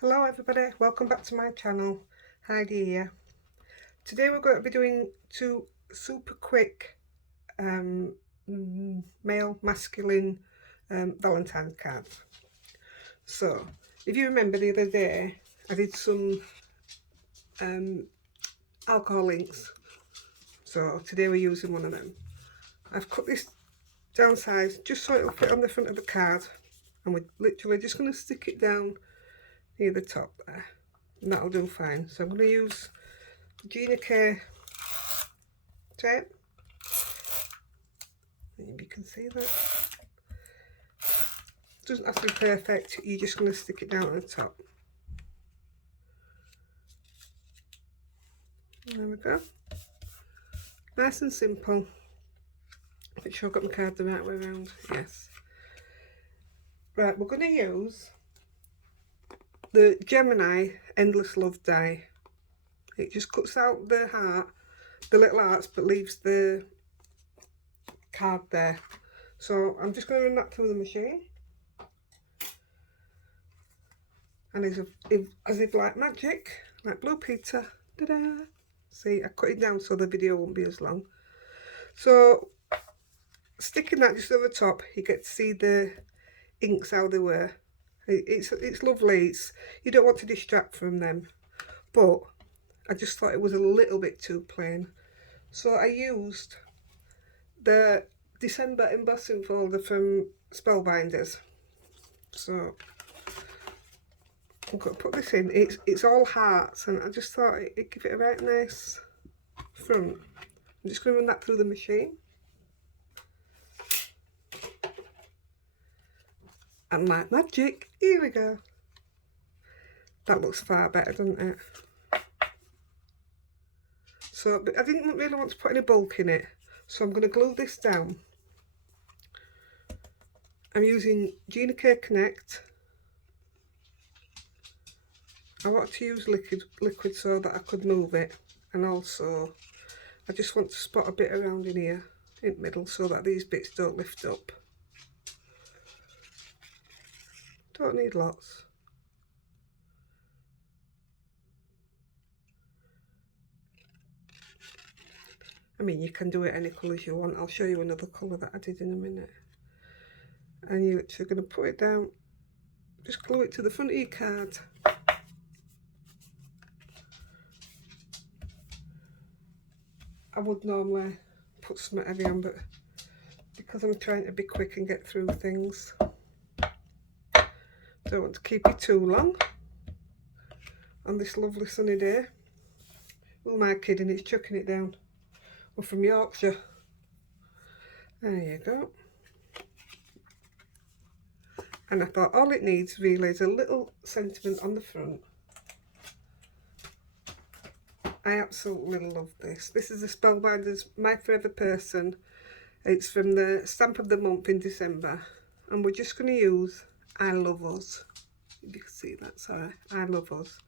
Hello everybody, welcome back to my channel, Heidi here. Today we're going to be doing two super quick male masculine Valentine's cards. So if you remember the other day I did some alcohol inks, so today we're using one of them. I've cut this down size just so it'll fit on the front of the card, and we're literally just going to stick it down near the top there, and that'll do fine. So I'm going to use Gina K tape. Maybe you can see that. It doesn't have to be perfect, you're just going to stick it down at the top. There we go. Nice and simple. Make sure I've got my card the right way around. Yes. Right, we're going to use the Gemini Endless Love die. It just cuts out the heart, the little hearts, but leaves the card there. So I'm just going to run that through the machine. And as if like magic, like Blue Peter, ta-da! See, I cut it down so the video won't be as long. So sticking that just over the top, you get to see the inks how they were. It's lovely. You don't want to distract from them, but I just thought it was a little bit too plain. So I used the December embossing folder from Spellbinders. So I'm going to put this in. It's all hearts, and I just thought it'd give it a right nice front. I'm just going to run that through the machine. And like magic, here we go. That looks far better, doesn't it? So, but I didn't really want to put any bulk in it, so I'm going to glue this down. I'm using Gina K Connect. I want to use liquid so that I could move it, and also I just want to spot a bit around in here in the middle so that these bits don't lift up. Don't need lots. I mean, you can do it any colours you want. I'll show you another colour that I did in a minute. And you're literally going to put it down, just glue it to the front of your card. I would normally put something heavy on, but because I'm trying to be quick and get through things, don't want to keep it too long on this lovely sunny day. Who am I kidding? It's chucking it down. We're from Yorkshire. There you go. And I thought all it needs really is a little sentiment on the front. I absolutely love this. This is the Spellbinders My Favourite Person. It's from the stamp of the month in December. And we're just going to use I Love Us. If you can see that, sorry. I love us.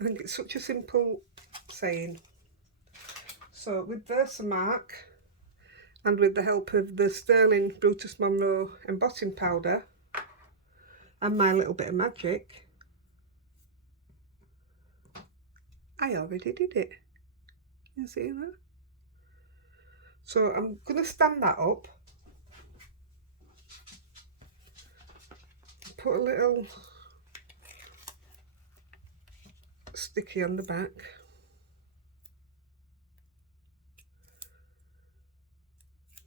I think it's such a simple saying. So with Versamark, and with the help of the Sterling Brutus Monroe embossing powder and my little bit of magic, I already did it. You see that? So I'm going to stand that up, put a little sticky on the back.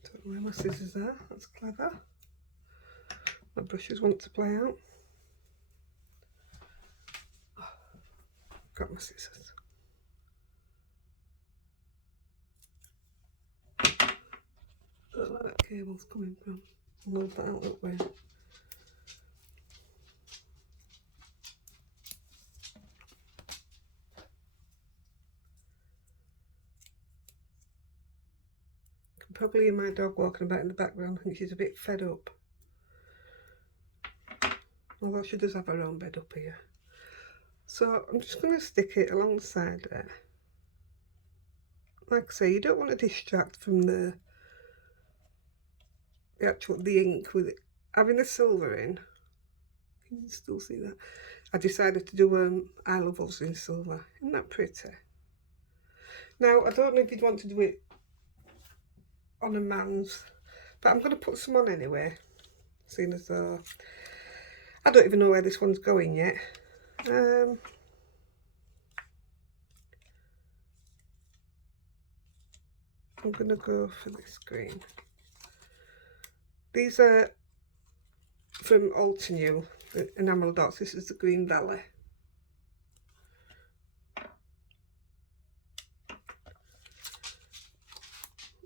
Don't know where my scissors are, that's clever. My brushes want to play out. Oh, got my scissors. Don't know where that cable's coming from. I'll move that out that way. Probably hear my dog walking about in the background. I think she's a bit fed up. Although she does have her own bed up here. So I'm just going to stick it alongside there. Like I say, you don't want to distract from the ink with it. Having the silver in, You can still see that. I decided to do I Love Us in silver. Isn't that pretty? Now, I don't know if you'd want to do it on a man's, but I'm going to put some on anyway, seeing as though I don't even know where this one's going yet. I'm going to go for this green. These are from Alter New, the enamel dots. This is the Green Valley.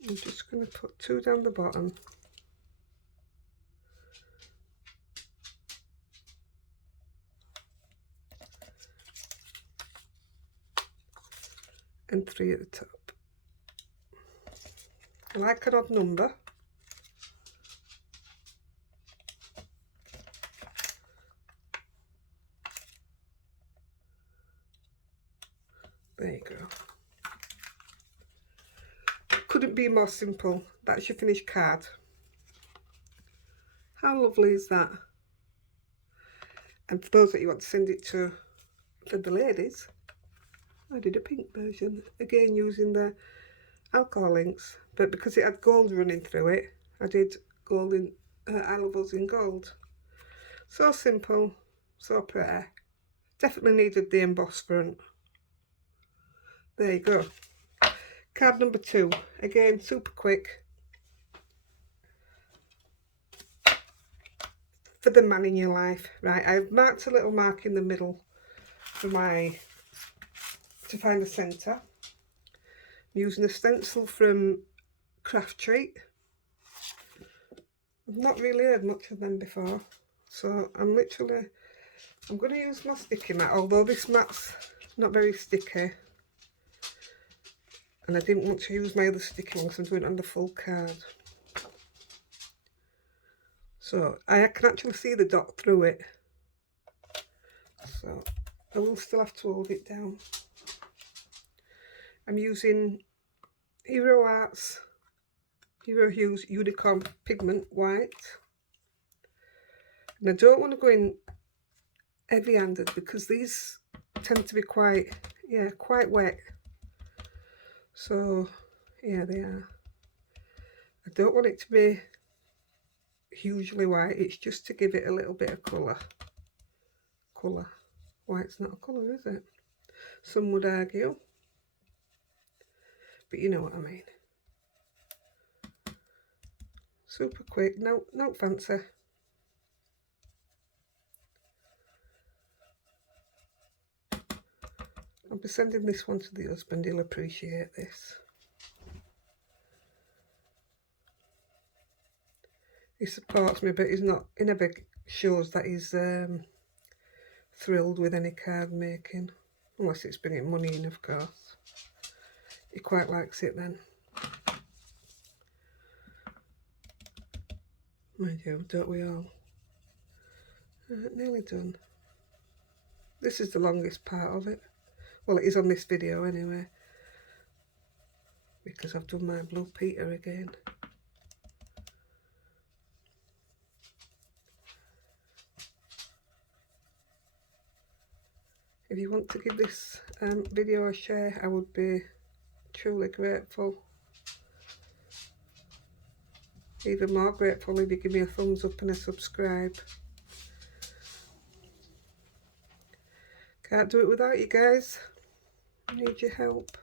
I'm just going to put 2 down the bottom. And 3 at the top. I like an odd number. There you go. Couldn't be more simple. That's your finished card. How lovely is that? And for those that you want to send it to, for the ladies, I did a pink version, again using the alcohol inks, but because it had gold running through it, I did gold in I Love Us in gold. So simple, so pretty. Definitely needed the emboss front. There you go. Card number 2, again super quick. For the man in your life. Right, I've marked a little mark in the middle for to find the centre. I'm using a stencil from Craft Treat. I've not really heard much of them before, so I'm going to use my sticky mat, although this mat's not very sticky. And I didn't want to use my other sticky one because I'm doing it on the full card. So I can actually see the dot through it. So I will still have to hold it down. I'm using Hero Arts Hero Hues Unicorn Pigment White. And I don't want to go in heavy-handed because these tend to be quite wet. So, yeah, they are. I don't want it to be hugely white. It's just to give it a little bit of colour. White's not a colour, is it? Some would argue. But you know what I mean. Super quick, no fancy. I'll be sending this one to the husband, he'll appreciate this. He supports me, but he never shows that he's thrilled with any card making. Unless it's bringing money in, of course. He quite likes it then. Mind you, don't we all? Nearly done. This is the longest part of it. Well, it is on this video anyway, because I've done my Blue Peter again. If you want to give this video a share, I would be truly grateful. Even more grateful if you give me a thumbs up and a subscribe. Can't do it without you guys. I need your help.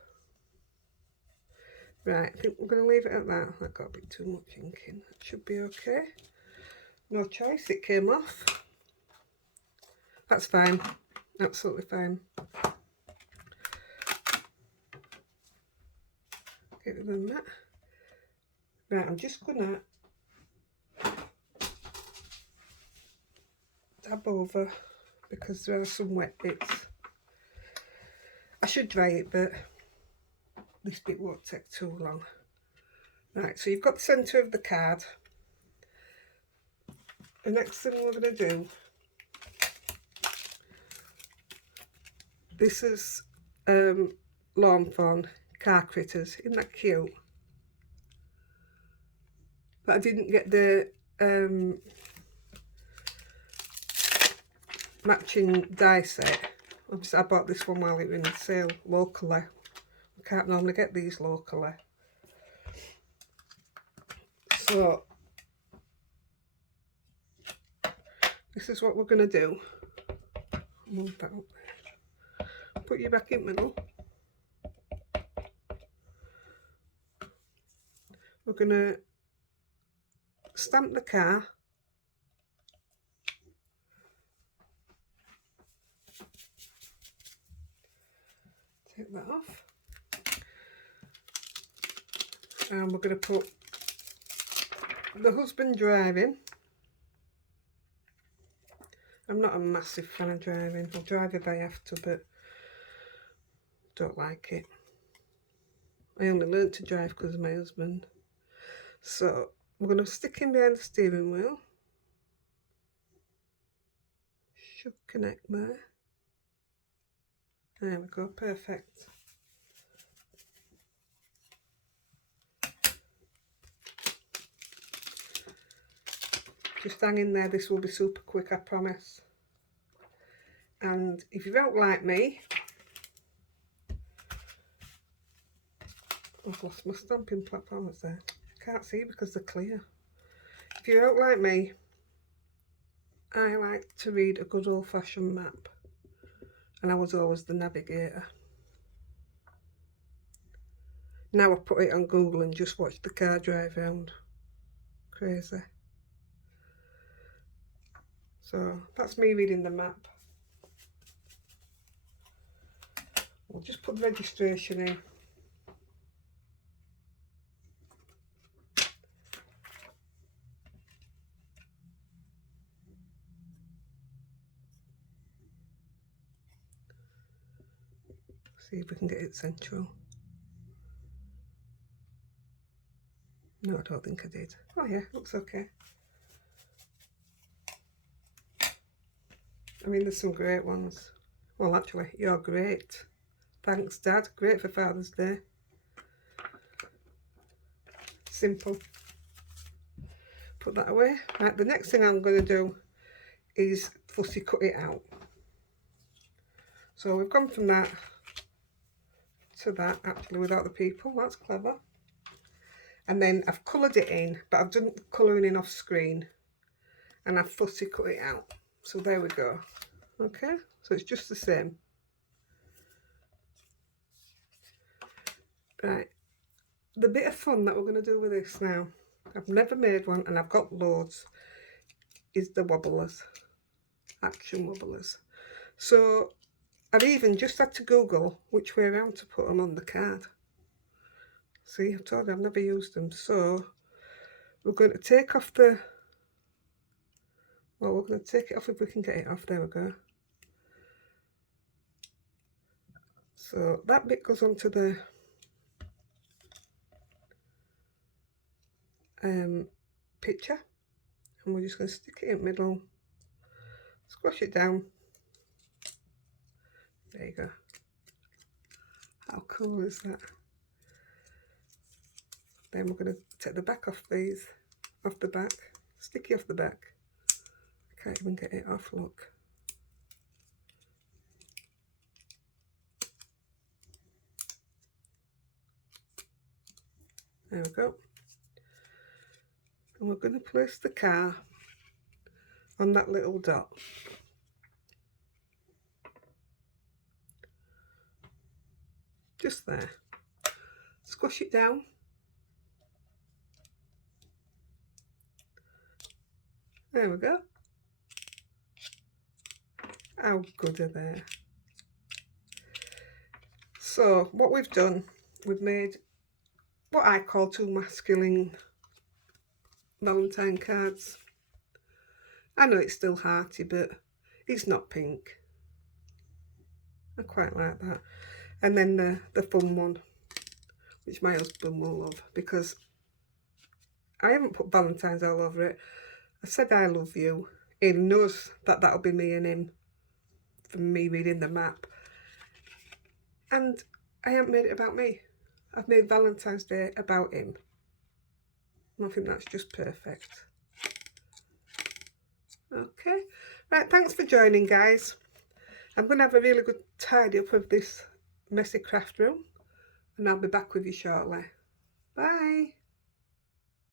Right, I think we're going to leave it at that. That got a bit too much inking. That should be okay. No choice, it came off. That's fine. Absolutely fine. Get rid of that. Right, I'm just going to dab over because there are some wet bits. I should dry it, but this bit won't take too long. Right, so you've got the centre of the card. The next thing we're going to do, this is Lawn Fawn Car Critters. Isn't that cute? But I didn't get the matching die set. Obviously, I bought this one while it was in sale locally. I can't normally get these locally. So, this is what we're going to do. Move that up there. Put you back in the middle. We're going to stamp the car. Take that off. And we're going to put the husband driving. I'm not a massive fan of driving. I'll drive if I have to, but don't like it. I only learnt to drive because of my husband. So we're going to stick him behind the steering wheel. Should connect there. There we go, perfect. Just hang in there, this will be super quick, I promise. And if you don't like me, I've lost my stamping platforms there. I can't see because they're clear. If you don't like me, I like to read a good old-fashioned map. And I was always the navigator. Now I put it on Google and just watch the car drive round. Crazy. So that's me reading the map. We'll just put the registration in. See if we can get it central. No, I don't think I did. Oh yeah, looks okay. I mean, there's some great ones. Well, actually, you're great. Thanks, Dad. Great for Father's Day. Simple. Put that away. Right, the next thing I'm going to do is fussy cut it out. So we've gone from that to that, actually, without the people. That's clever. And then I've coloured it in, but I've done colouring in off screen. And I've fussy cut it out. So there we go. Okay, so it's just the same. Right, the bit of fun that we're going to do with this now, I've never made one and I've got loads, is the wobblers, action wobblers. So I've even just had to Google which way around to put them on the card. See, I've told you I've never used them. So we're going to take off the, well, we're going to take it off if we can get it off. There we go. So that bit goes onto the picture, and we're just going to stick it in the middle, squash it down. There you go. How cool is that? Then we're going to take the back off these, off the back, sticky off the back. I can't even get it off, look. There we go. And we're going to place the car on that little dot. Just there. Squash it down. There we go. How good are they? So what we've done, we've made what I call two masculine Valentine cards. I know it's still hearty, but it's not pink. I quite like that. And then the fun one, which my husband will love, because I haven't put Valentine's all over it. I said I love you. He knows that that'll be me and him from me reading the map. And I haven't made it about me. I've made Valentine's Day about him. And I think that's just perfect. Okay, Right, thanks for joining, guys. I'm going to have a really good tidy up of this messy craft room, and I'll be back with you shortly. Bye.